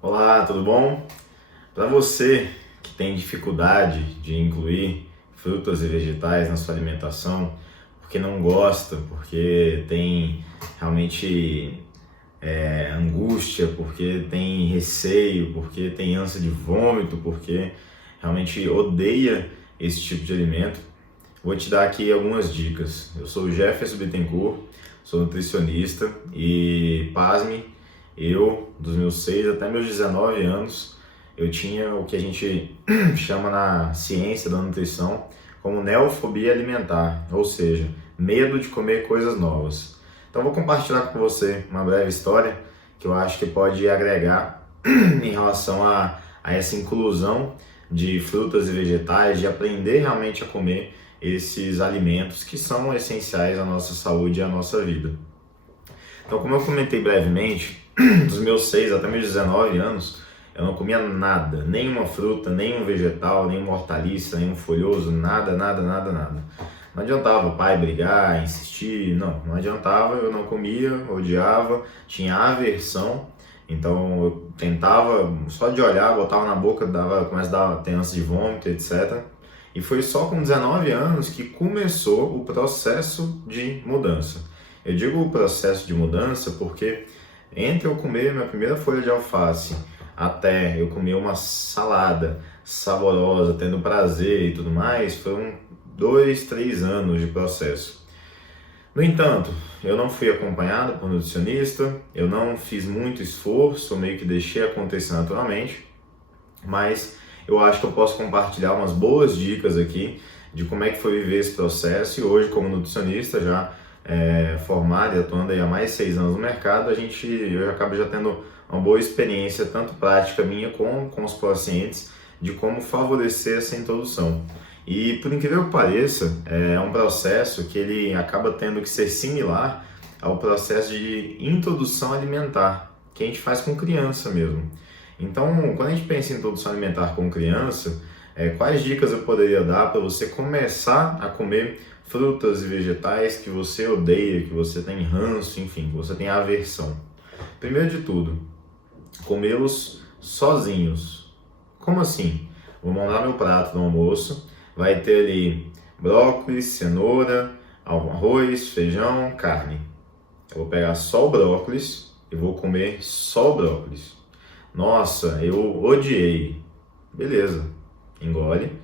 Olá, tudo bom? Para você que tem dificuldade de incluir frutas e vegetais na sua alimentação, porque não gosta, porque tem realmente angústia, porque tem receio, porque tem ânsia de vômito, porque realmente odeia esse tipo de alimento, vou te dar aqui algumas dicas. Eu sou o Jefferson Bittencourt, sou nutricionista e, pasme, dos meus 6 até meus 19 anos, eu tinha o que a gente chama na ciência da nutrição como neofobia alimentar, ou seja, medo de comer coisas novas. Então vou compartilhar com você uma breve história que eu acho que pode agregar em relação a essa inclusão de frutas e vegetais, de aprender realmente a comer esses alimentos que são essenciais à nossa saúde e à nossa vida. Então, como eu comentei brevemente, dos meus 6 até meus 19 anos, eu não comia nada, nenhuma fruta, nenhum vegetal, nenhuma hortaliça, nenhum folhoso, nada, nada, nada, nada. Não adiantava o pai brigar, insistir, não adiantava, eu não comia, odiava, tinha aversão, então eu tentava, só de olhar, botava na boca, começava a dar ânsia de vômito, etc. E foi só com 19 anos que começou o processo de mudança. Eu digo o processo de mudança porque entre eu comer minha primeira folha de alface até eu comer uma salada saborosa, tendo prazer e tudo mais, foram 2, 3 anos de processo. No entanto, eu não fui acompanhado por nutricionista, eu não fiz muito esforço, eu meio que deixei acontecer naturalmente, mas eu acho que eu posso compartilhar umas boas dicas aqui de como é que foi viver esse processo. E hoje, como nutricionista, já formado e atuando aí há mais de 6 anos no mercado, eu acabo já tendo uma boa experiência, tanto prática minha como com os pacientes, de como favorecer essa introdução. E por incrível que pareça, é um processo que ele acaba tendo que ser similar ao processo de introdução alimentar, que a gente faz com criança mesmo. Então, quando a gente pensa em introdução alimentar com criança, quais dicas eu poderia dar para você começar a comer frutas e vegetais que você odeia, que você tem ranço, enfim, que você tem aversão? Primeiro de tudo, comê-los sozinhos. Como assim? Vou montar meu prato do almoço, vai ter ali brócolis, cenoura, arroz, feijão, carne. Eu vou pegar só o brócolis e vou comer só o brócolis. Nossa, eu odiei. Beleza, engole.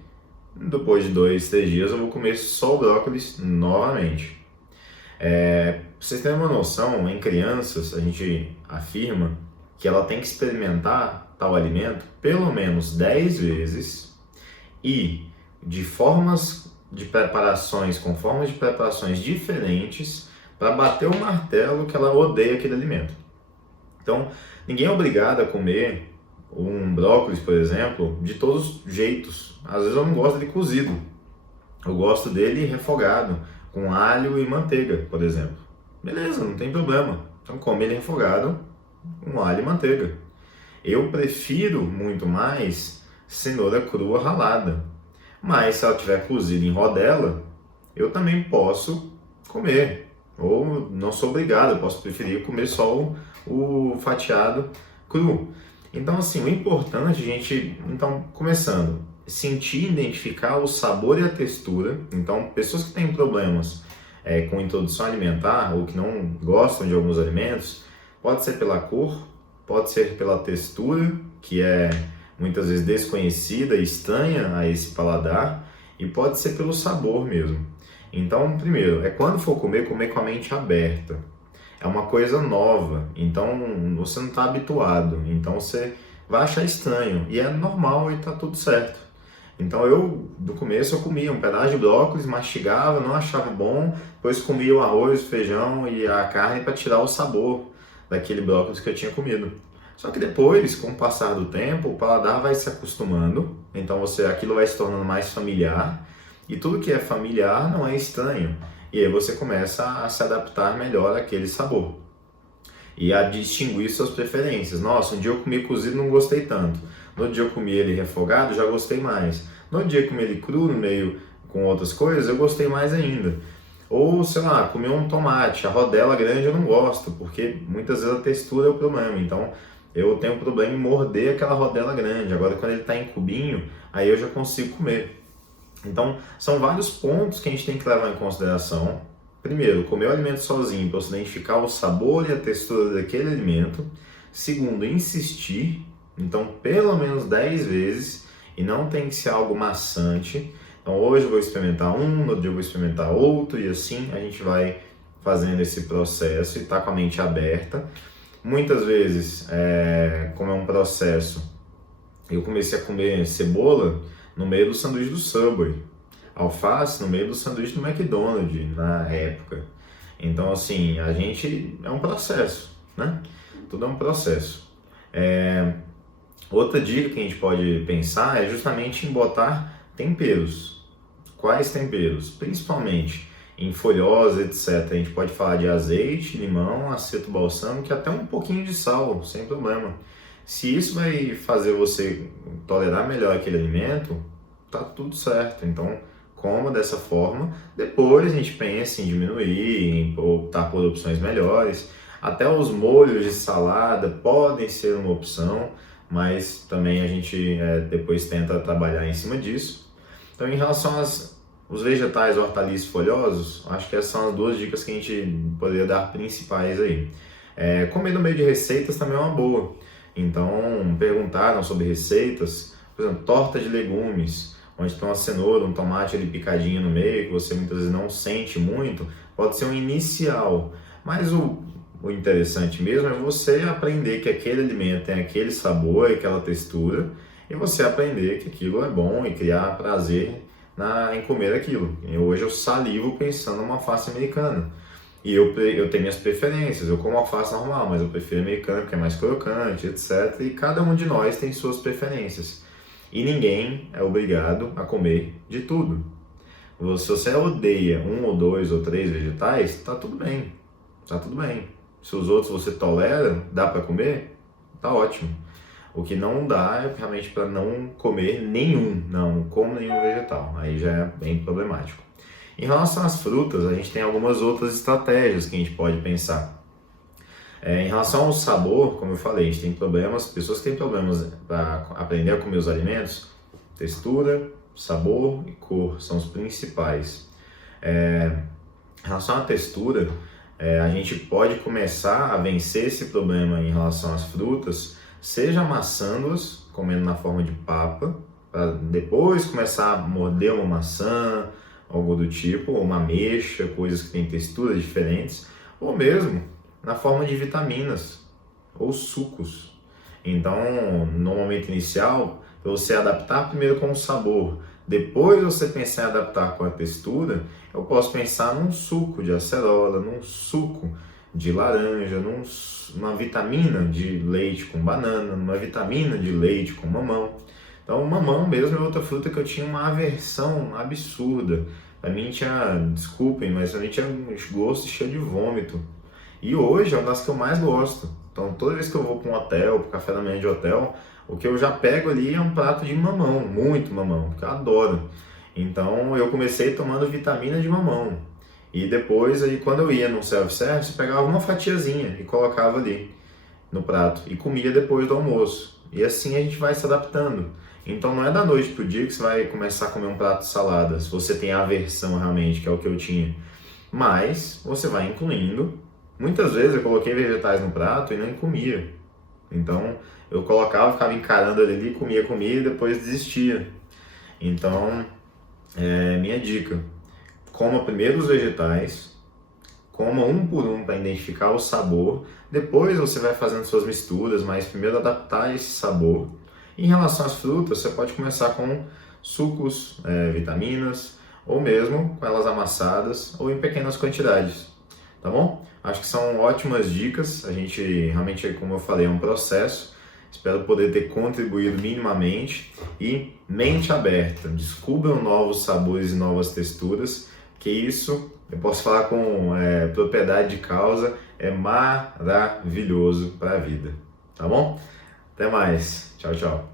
Depois de 2, 3 dias eu vou comer só o brócolis novamente. Pra vocês terem uma noção, em crianças a gente afirma que ela tem que experimentar tal alimento pelo menos 10 vezes e com formas de preparações diferentes para bater o martelo que ela odeia aquele alimento. Então, ninguém é obrigado a comer um brócolis, por exemplo, de todos os jeitos. Às vezes eu não gosto de cozido. Eu gosto dele refogado, com alho e manteiga, por exemplo. Beleza, não tem problema. Então come ele refogado com alho e manteiga. Eu prefiro muito mais cenoura crua ralada. Mas se ela tiver cozida em rodela, eu também posso comer. Ou não sou obrigado, eu posso preferir comer só o fatiado cru. Então, assim, o importante, começando, sentir, identificar o sabor e a textura. Então, pessoas que têm problemas com introdução alimentar ou que não gostam de alguns alimentos, pode ser pela cor, pode ser pela textura, que é muitas vezes desconhecida e estranha a esse paladar, e pode ser pelo sabor mesmo. Então, primeiro, quando for comer com a mente aberta. É uma coisa nova, então você não está habituado, então você vai achar estranho, e é normal e está tudo certo. Então no começo eu comia um pedaço de brócolis, mastigava, não achava bom, depois comia o arroz, o feijão e a carne para tirar o sabor daquele brócolis que eu tinha comido. Só que depois, com o passar do tempo, o paladar vai se acostumando, então aquilo vai se tornando mais familiar, e tudo que é familiar não é estranho. E aí você começa a se adaptar melhor àquele sabor. E a distinguir suas preferências. Nossa, um dia eu comi cozido e não gostei tanto. No dia eu comi ele refogado, já gostei mais. No dia eu comi ele cru, no meio com outras coisas, eu gostei mais ainda. Ou, sei lá, comi um tomate, a rodela grande eu não gosto, porque muitas vezes a textura é o problema. Então, eu tenho problema em morder aquela rodela grande. Agora, quando ele está em cubinho, aí eu já consigo comer. Então, são vários pontos que a gente tem que levar em consideração. Primeiro, comer o alimento sozinho para você identificar o sabor e a textura daquele alimento. Segundo, insistir. Então, pelo menos 10 vezes. E não tem que ser algo maçante. Então, hoje eu vou experimentar um, no outro dia eu vou experimentar outro. E assim a gente vai fazendo esse processo e tá com a mente aberta. Muitas vezes, como é um processo, eu comecei a comer cebola no meio do sanduíche do Subway, alface no meio do sanduíche do McDonald's na época. Então, assim, é um processo, né? Tudo é um processo. Outra dica que a gente pode pensar é justamente em botar temperos. Quais temperos? Principalmente em folhosa, etc. A gente pode falar de azeite, limão, aceto balsâmico e até um pouquinho de sal, sem problema. Se isso vai fazer você tolerar melhor aquele alimento, tá tudo certo. Então, coma dessa forma. Depois a gente pensa em diminuir, em optar por opções melhores. Até os molhos de salada podem ser uma opção, mas também a gente depois tenta trabalhar em cima disso. Então, em relação aos vegetais, hortaliças folhosos, acho que essas são as duas dicas que a gente poderia dar principais aí. Comer no meio de receitas também é uma boa. Então, perguntaram sobre receitas, por exemplo, torta de legumes, onde tem uma cenoura, um tomate ali picadinho no meio, que você muitas vezes não sente muito, pode ser um inicial. Mas o interessante mesmo é você aprender que aquele alimento tem aquele sabor e aquela textura, e você aprender que aquilo é bom e criar prazer em comer aquilo. Hoje eu salivo pensando numa alface americana. E eu tenho minhas preferências, eu como alface normal, mas eu prefiro americana porque é mais crocante, etc. E cada um de nós tem suas preferências. E ninguém é obrigado a comer de tudo. Se você odeia 1 ou 2 ou 3 vegetais, tá tudo bem. Tá tudo bem. Se os outros você tolera, dá para comer, tá ótimo. O que não dá é realmente para não comer nenhum, não como nenhum vegetal. Aí já é bem problemático. Em relação às frutas, a gente tem algumas outras estratégias que a gente pode pensar. Em relação ao sabor, como eu falei, a gente tem problemas, pessoas que têm problemas para aprender a comer os alimentos, textura, sabor e cor são os principais. Em relação à textura, a gente pode começar a vencer esse problema em relação às frutas, seja amassando-as, comendo na forma de papa, para depois começar a morder uma maçã, algo do tipo, ou uma ameixa, coisas que têm texturas diferentes, ou mesmo na forma de vitaminas ou sucos. Então, no momento inicial, você adaptar primeiro com o sabor, depois você pensar em adaptar com a textura, eu posso pensar num suco de acerola, num suco de laranja, numa vitamina de leite com banana, numa vitamina de leite com mamão. Então, o mamão mesmo é outra fruta que eu tinha uma aversão absurda. Pra mim desculpem, mas pra mim tinha um gosto cheio de vômito. E hoje é uma das que eu mais gosto. Então, toda vez que eu vou para um hotel, para café da manhã de hotel, o que eu já pego ali é um prato de mamão, muito mamão, porque eu adoro. Então, eu comecei tomando vitamina de mamão. E depois, aí, quando eu ia no self-service, pegava uma fatiazinha e colocava ali no prato. E comia depois do almoço. E assim a gente vai se adaptando. Então não é da noite pro dia que você vai começar a comer um prato de salada, se você tem aversão realmente, que é o que eu tinha. Mas você vai incluindo. Muitas vezes eu coloquei vegetais no prato e não comia. Então eu colocava, ficava encarando ali, comia e depois desistia. Então, minha dica, coma primeiro os vegetais, coma um por um para identificar o sabor, depois você vai fazendo suas misturas, mas primeiro adaptar esse sabor. Em relação às frutas, você pode começar com sucos, vitaminas, ou mesmo com elas amassadas ou em pequenas quantidades, tá bom? Acho que são ótimas dicas, a gente realmente, como eu falei, é um processo. Espero poder ter contribuído minimamente e mente aberta, descubram novos sabores e novas texturas, que isso, eu posso falar com propriedade de causa, é maravilhoso para a vida, tá bom? Até mais, tchau, tchau.